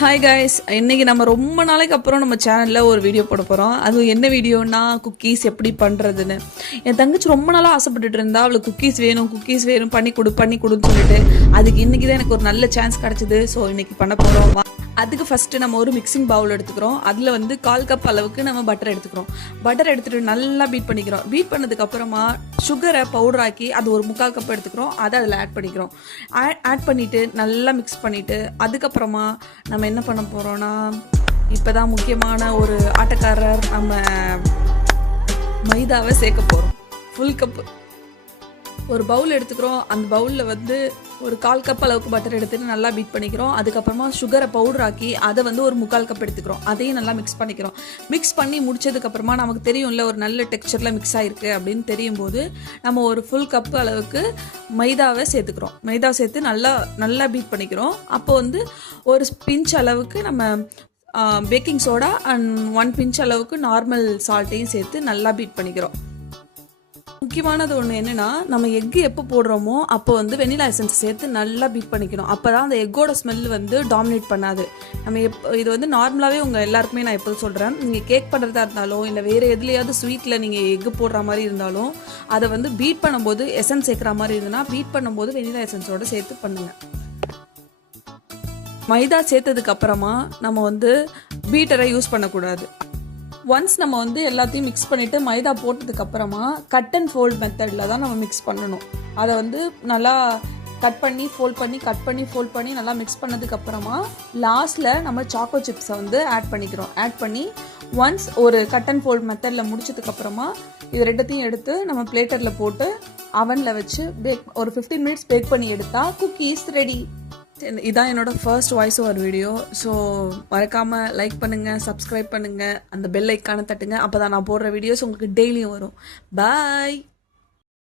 Hi guys, இன்னைக்கு நம்ம ரொம்ப நாளைக்கு அப்புறம் நம்ம சேனலில் ஒரு வீடியோ போட போகிறோம். அதுவும் என்ன வீடியோன்னா குக்கீஸ் எப்படி பண்ணுறதுன்னு. என் தங்கச்சி ரொம்ப நாளாக ஆசைப்பட்டுட்டு இருந்தா, அவளுக்கு குக்கீஸ் வேணும் பண்ணி கொடுன்னு சொல்லிட்டு அதுக்கு இன்றைக்கி தான் எனக்கு ஒரு நல்ல சான்ஸ் கிடச்சிது. ஸோ இன்றைக்கி பண்ண போகிறோம். அதுக்கு ஃபஸ்ட்டு நம்ம ஒரு மிக்சிங் பவுல் எடுத்துக்கிறோம். அதில் வந்து 1/4 கப் அளவுக்கு நம்ம பட்டர் எடுத்துக்கிறோம். பட்டர் எடுத்துகிட்டு நல்லா பீட் பண்ணிக்கிறோம். பீட் பண்ணதுக்கப்புறமா சுகரை பவுடர் ஆக்கி அது ஒரு 3/4 கப் எடுத்துக்கிறோம். அதை அதில் ஆட் பண்ணிக்கிறோம். ஆட் பண்ணிவிட்டு நல்லா மிக்ஸ் பண்ணிவிட்டு அதுக்கப்புறமா நம்ம என்ன பண்ண போகிறோன்னா, இப்போ தான் முக்கியமான ஒரு ஆட்டக்காரர், நம்ம மைதாவை சேர்க்க போகிறோம். ஃபுல் கப்பு ஒரு பவுல் எடுத்துக்கிறோம். அந்த பவுலில் வந்து ஒரு 1/4 கப் அளவுக்கு பட்டர் எடுத்துட்டு நல்லா பீட் பண்ணிக்கிறோம். அதுக்கப்புறமா சுகரை பவுடர் ஆக்கி அதை வந்து ஒரு 3/4 கப் எடுத்துக்கிறோம். அதையும் நல்லா மிக்ஸ் பண்ணிக்கிறோம். மிக்ஸ் பண்ணி முடிச்சதுக்கப்புறமா நமக்கு தெரியும்ல ஒரு நல்ல டெக்ஸ்சரில் மிக்ஸ் ஆகிருக்கு அப்படின்னு தெரியும் போது நம்ம ஒரு ஃபுல் கப் அளவுக்கு மைதாவை சேர்த்துக்கிறோம். மைதாவை சேர்த்து நல்லா பீட் பண்ணிக்கிறோம். அப்போ வந்து ஒரு பிஞ்ச் அளவுக்கு நம்ம பேக்கிங் சோடா அண்ட் 1 பிஞ்ச் அளவுக்கு நார்மல் சால்ட்டையும் சேர்த்து நல்லா பீட் பண்ணிக்கிறோம். முக்கியமானது ஒன்று என்னென்னா, நம்ம எக்கு எப்போ போடுறோமோ அப்போ வந்து வெனிலா எசன்ஸ் சேர்த்து நல்லா பீட் பண்ணிக்கணும். அப்போ தான் அந்த எக்கோட ஸ்மெல் வந்து டாமினேட் பண்ணாது. நம்ம இது வந்து நார்மலாகவே உங்கள் எல்லாருக்குமே நான் எப்போதும் சொல்கிறேன், நீங்கள் கேக் பண்ணுறதா இருந்தாலும் இல்லை வேறு எதுலையாவது ஸ்வீட்டில் நீங்கள் எக்கு போடுற மாதிரி இருந்தாலும் அதை வந்து பீட் பண்ணும்போது எசன்ஸ் சேர்க்குற மாதிரி இருந்ததுன்னா பீட் பண்ணும்போது வெனிலா எசன்ஸோடு சேர்த்து பண்ணுங்கள். மைதா சேர்த்ததுக்கப்புறமா நம்ம வந்து பீட்டரை யூஸ் பண்ணக்கூடாது. ஒன்ஸ் நம்ம வந்து எல்லாத்தையும் மிக்ஸ் பண்ணிவிட்டு மைதா போட்டதுக்கப்புறமா கட் அண்ட் ஃபோல்ட் மெத்தடில் தான் நம்ம மிக்ஸ் பண்ணணும். அதை வந்து நல்லா கட் பண்ணி ஃபோல்ட் பண்ணி நல்லா மிக்ஸ் பண்ணதுக்கப்புறமா லாஸ்ட்டில் நம்ம சாக்கோ சிப்ஸை வந்து ஆட் பண்ணிக்கிறோம். ஆட் பண்ணி ஒன்ஸ் ஒரு கட் அண்ட் ஃபோல்ட் மெத்தடில் முடிச்சதுக்கப்புறமா இது ரெண்டுத்தையும் எடுத்து நம்ம பிளேட்டரில் போட்டு அவனில் வச்சு ஒரு 15 மினிட்ஸ் பேக் பண்ணி எடுத்தால் குக்கீஸ் ரெடி. இதான் என்னோட first voice over video. So மறக்காமல் லைக் பண்ணுங்கள், சப்ஸ்கிரைப் பண்ணுங்கள், அந்த பெல் ஐக்கானை தட்டுங்க. அப்போ தான் நான் போடுற வீடியோஸ் உங்களுக்கு டெய்லியும் வரும். பாய்.